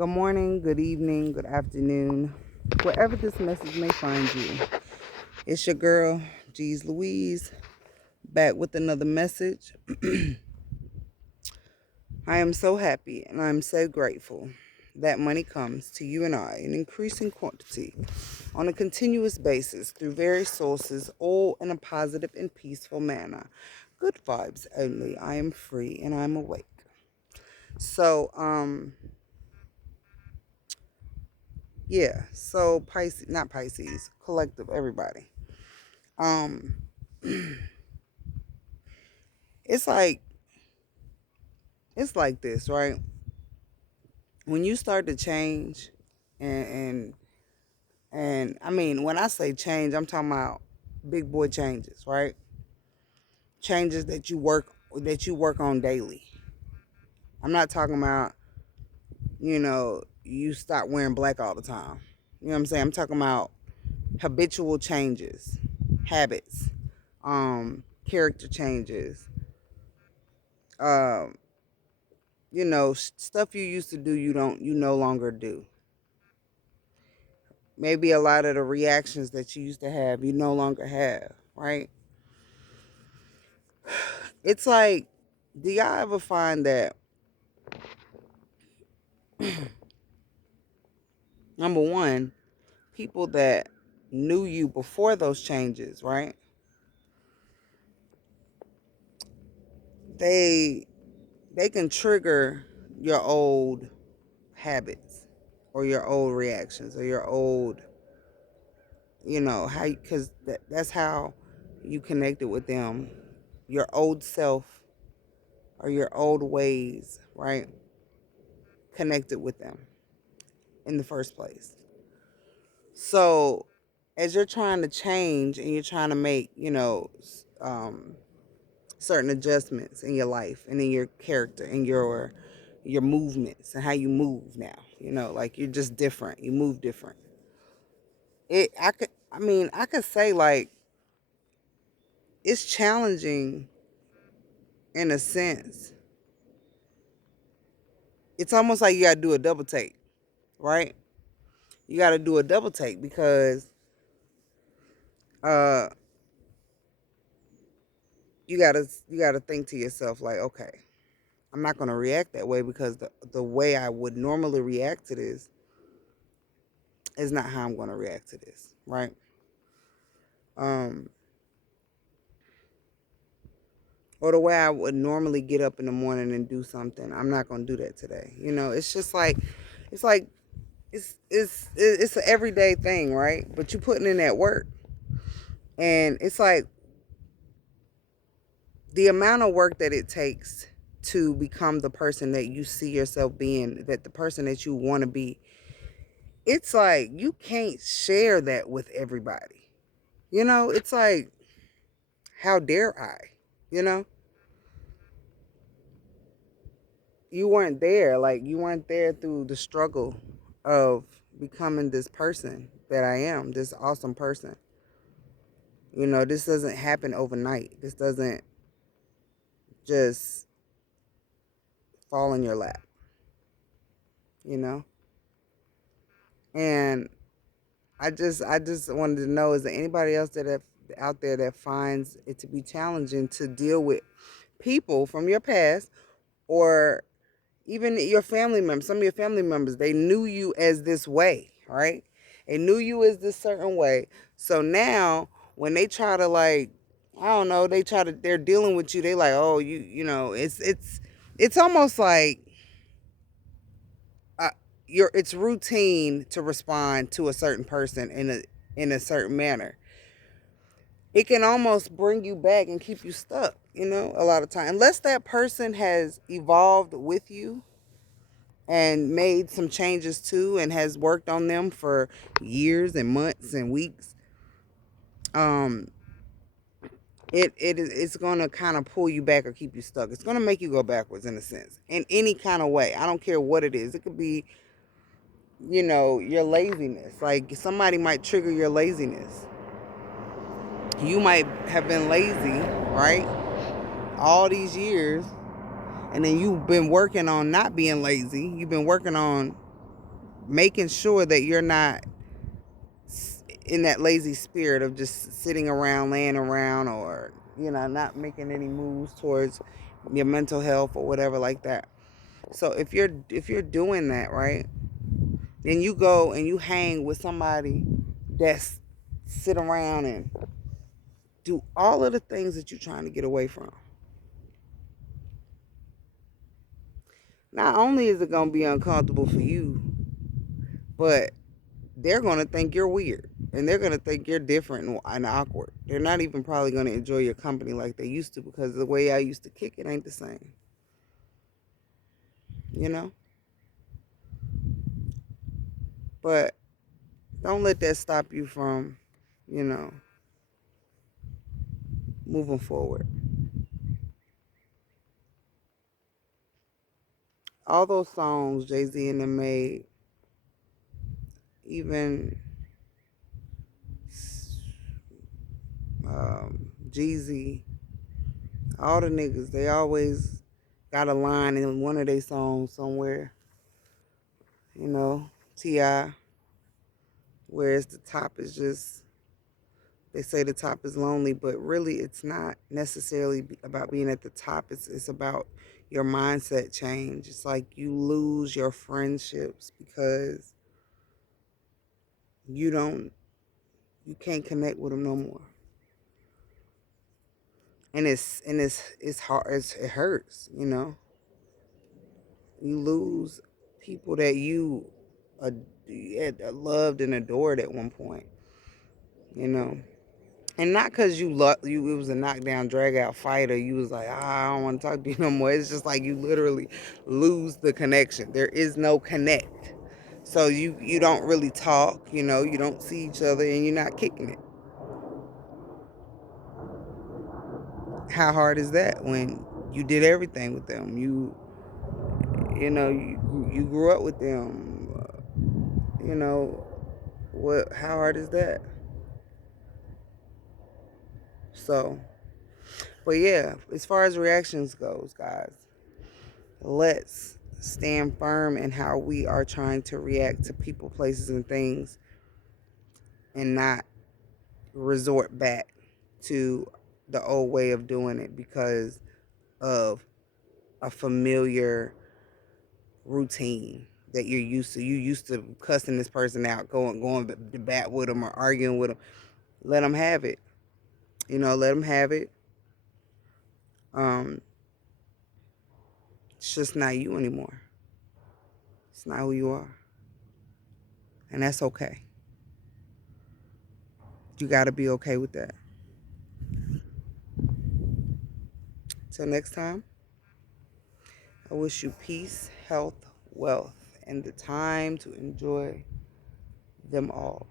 Good morning, good evening, good afternoon, wherever this message may find you. It's your girl, G's Louise, back with another message. I am so happy and I'm so grateful that money comes to you and I in increasing quantity on a continuous basis through various sources, all in a positive and peaceful manner. Good vibes only. I am free and I'm awake. So, yeah, so Pisces, not Pisces, collective, everybody. Um, it's like it's like this, right? When you start to change, and and I mean, when I say change, I'm talking about big boy changes, right? Changes that you work on daily. I'm not talking about you stop wearing black all the time. You know what I'm saying? I'm talking about habitual changes, habits, character changes, um, stuff you used to do you no longer do. Maybe a lot of the reactions that you used to have you no longer have, right? It's like, do y'all ever find that, number one, people that knew you before those changes, right? They they can trigger your old habits or your old reactions or your old, how, because that's how you connected with them, your old self or your old ways, right? Connected with them in the first place. So, as you're trying to change and you're trying to make, certain adjustments in your life and in your character and your movements and how you move now, like you're just different. You move different. I could say like it's challenging in a sense. It's almost like you got to do a double take, right? You got to do a double take because uh you got to think to yourself like, okay, I'm not going to react that way because the way I would normally react to this is not how I'm going to react to this, right? Um, or the way I would normally get up in the morning and do something, I'm not going to do that today. It's just like, it's like, it's an everyday thing, right? But you putting in that work, and it's like the amount of work that it takes to become the person that you see yourself being, that the person that you want to be. It's like you can't share that with everybody. It's like, how dare I? You know, you weren't there. Like, you weren't there through the struggle of becoming this person that I am, this awesome person. This doesn't happen overnight. This doesn't just fall in your lap, you know? And I just wanted to know, is there anybody else out there that finds it to be challenging to deal with people from your past, or even your family members? Some of your family members, they knew you as this way, right? They knew you as this certain way. So now when they try to, like, I don't know, they're dealing with you, they like, oh, it's almost like uh, it's routine to respond to a certain person in a certain manner. It can almost bring you back and keep you stuck, a lot of time. Unless that person has evolved with you and made some changes too and has worked on them for years and months and weeks, um it's going to kind of pull you back or keep you stuck. It's going to make you go backwards in a sense, in any kind of way. I don't care what it is. It could be, your laziness. Like, somebody might trigger your laziness. You might have been lazy, right, all these years, and then you've been working on not being lazy. You've been working on making sure that you're not in that lazy spirit of just sitting around, laying around, or not making any moves towards your mental health or whatever like that. So if you're doing that, right, then you go and you hang with somebody that's sit around and do all of the things that you're trying to get away from. Not only is it going to be uncomfortable for you, but they're going to think you're weird, and they're going to think you're different and awkward. They're not even probably going to enjoy your company like they used to, because the way I used to kick it ain't the same. You know? But don't let that stop you from, you know, moving forward. All those songs Jay-Z and them made, even Jeezy, all the niggas, they always got a line in one of their songs somewhere, T.I., whereas the top is just, they say the top is lonely, but really it's not necessarily about being at the top. It's about your mindset change. It's like you lose your friendships because you can't connect with them no more. And it's hard. It hurts. You lose people that you had loved and adored at one point. You know. And not because it was a knockdown, drag out fight, or you was like, I don't want to talk to you no more. It's just like you literally lose the connection. There is no connect. So you don't really talk, you don't see each other, and you're not kicking it. How hard is that when you did everything with them? You grew up with them. You know what? How hard is that? So, but yeah, as far as reactions goes, guys, let's stand firm in how we are trying to react to people, places, and things, and not resort back to the old way of doing it because of a familiar routine that you're used to. You used to cussing this person out, going to bat with them or arguing with them. Let them have it. Let them have it. Um, it's just not you anymore. It's not who you are, and that's okay. You got to be okay with that. Till next time, I wish you peace, health, wealth, and the time to enjoy them all.